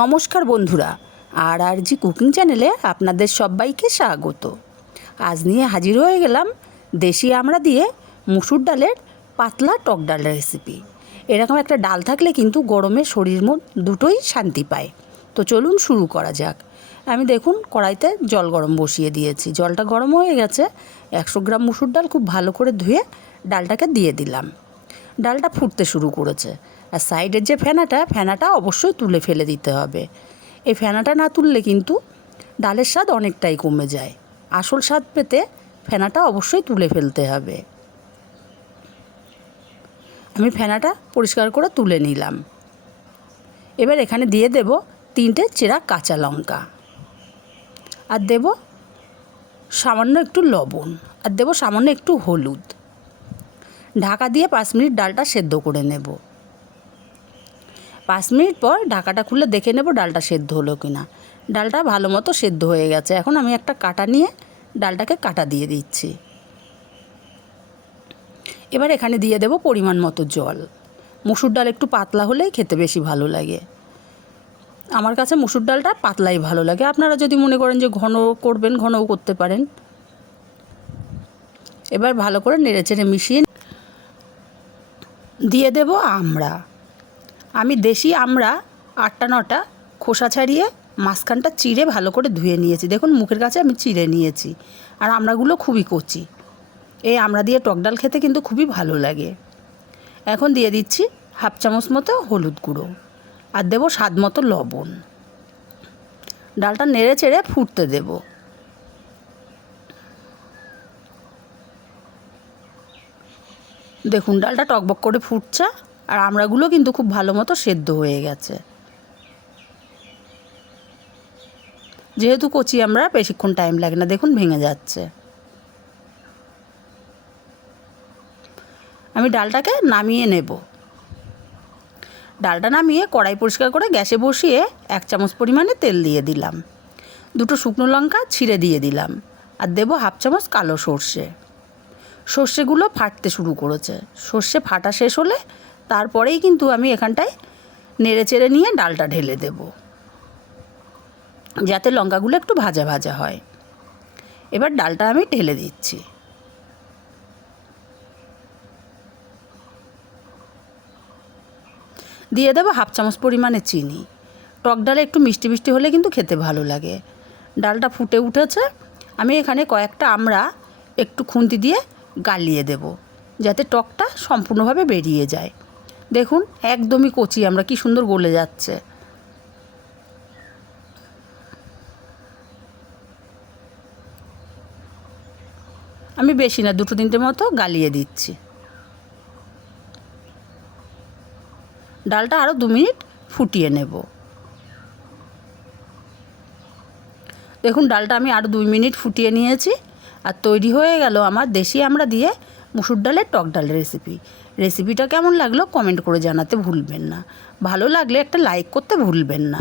নমস্কার বন্ধুরা, আর আর জি কুকিং চ্যানেলে আপনাদের সবাইকে স্বাগত। আজ নিয়ে হাজির হয়ে গেলাম দেশি আমরা দিয়ে মুসুর ডালের পাতলা টক ডালের রেসিপি এরকম একটা ডাল থাকলে কিন্তু গরমে শরীর মন দুটোই শান্তি পায়। তো চলুন শুরু করা যাক। আমি দেখুন কড়াইতে জল গরম বসিয়ে দিয়েছি। জলটা গরম হয়ে গেছে। একশো গ্রাম মুসুর ডাল খুব ভালো করে ধুয়ে ডালটাকে দিয়ে দিলাম। ডালটা ফুটতে শুরু করেছে। আর সাইডের যে ফেনাটা ফেনাটা অবশ্যই তুলে ফেলে দিতে হবে। এই ফেনাটা না তুললে কিন্তু ডালের স্বাদ অনেকটাই কমে যায়। আসল স্বাদ পেতে ফেনাটা অবশ্যই তুলে ফেলতে হবে। আমি ফেনাটা পরিষ্কার করে তুলে নিলাম। এবার এখানে দিয়ে দেব তিনটে চেরা কাঁচা লঙ্কা। আর দেব সামান্য একটু লবণ। আর দেব সামান্য একটু হলুদ। ঢাকা দিয়ে পাঁচ মিনিট ডালটা সেদ্ধ করে নেব। পাঁচ মিনিট পর ঢাকাটা খুলে দেখে নেব ডালটা সেদ্ধ হলো কি না ডালটা ভালো মতো সেদ্ধ হয়ে গেছে। এখন আমি একটা কাটা নিয়ে ডালটাকে কাটা দিয়ে দিচ্ছি। এবার এখানে দিয়ে দেব পরিমাণ মতো জল। মুসুর ডাল একটু পাতলা হলেই খেতে বেশি ভালো লাগে। আমার কাছে মুসুর ডালটা পাতলাই ভালো লাগে। আপনারা যদি মনে করেন যে ঘন করবেন, ঘনও করতে পারেন। এবার ভালো করে নেড়েচেড়ে মিশিয়ে দিয়ে দেব আমড়া আমি দেশি আমড়া আটটা নটা খোসা ছাড়িয়ে মাঝখানটা চিড়ে ভালো করে ধুয়ে নিয়েছি। দেখুন, মুখের কাছে আমি চিড়ে নিয়েছি আর আমড়াগুলো খুবই কচি। এই আমড়া দিয়ে টক ডাল খেতে কিন্তু খুবই ভালো লাগে। এখন দিয়ে দিচ্ছি হাফ চামচ মতো হলুদ গুঁড়ো আর দেবো স্বাদ মতো লবণ। ডালটা নেড়ে চেড়ে ফুটতে দেবো। দেখুন, ডালটা টকবক করে ফুটছে আর আমড়াগুলো কিন্তু খুব ভালো মতো সেদ্ধ হয়ে গেছে। যেহেতু কচি আমরা বেশিক্ষণ টাইম লাগে না, দেখুন ভেঙে যাচ্ছে। আমি ডালটাকে নামিয়ে নেব। ডালটা নামিয়ে কড়াই পরিষ্কার করে গ্যাসে বসিয়ে এক চামচ পরিমাণে তেল দিয়ে দিলাম। দুটো শুকনো লঙ্কা ছিঁড়ে দিয়ে দিলাম। আর দেবো হাফ চামচ কালো সর্ষে। সর্ষেগুলো ফাটতে শুরু করেছে। সর্ষে ফাটা শেষ হলে তারপরেই কিন্তু আমি এখানটায় নেড়ে চেড়ে নিয়ে ডালটা ঢেলে দেব। যাতে লঙ্কাগুলো একটু ভাজা ভাজা হয়। এবার ডালটা আমি ঢেলে দিচ্ছি। দিয়ে দেবো হাফ চামচ পরিমাণে চিনি। টক ডালে একটু মিষ্টি মিষ্টি হলে কিন্তু খেতে ভালো লাগে। ডালটা ফুটে উঠেছে। আমি এখানে কয়েকটা আমরা একটু খুন্তি দিয়ে গালিয়ে দেব, যাতে টকটা সম্পূর্ণভাবে বেরিয়ে যায়। দেখুন, একদমই কচি, আমরা কি সুন্দর গলে যাচ্ছে। আমি বেশি না, দুটো তিনটে মতো গালিয়ে দিচ্ছি। ডালটা আরও দু মিনিট ফুটিয়ে নেব। দেখুন, ডালটা আমি আরও দুই মিনিট ফুটিয়ে নিয়েছি। আর তৈরি হয়ে গেল আমার দেশি আমরা দিয়ে মুসুর ডালের টক ডাল রেসিপি রেসিপিটা কেমন লাগল কমেন্ট করে জানাতে ভুলবেন না। ভালো লাগলে একটা লাইক করতে ভুলবেন না।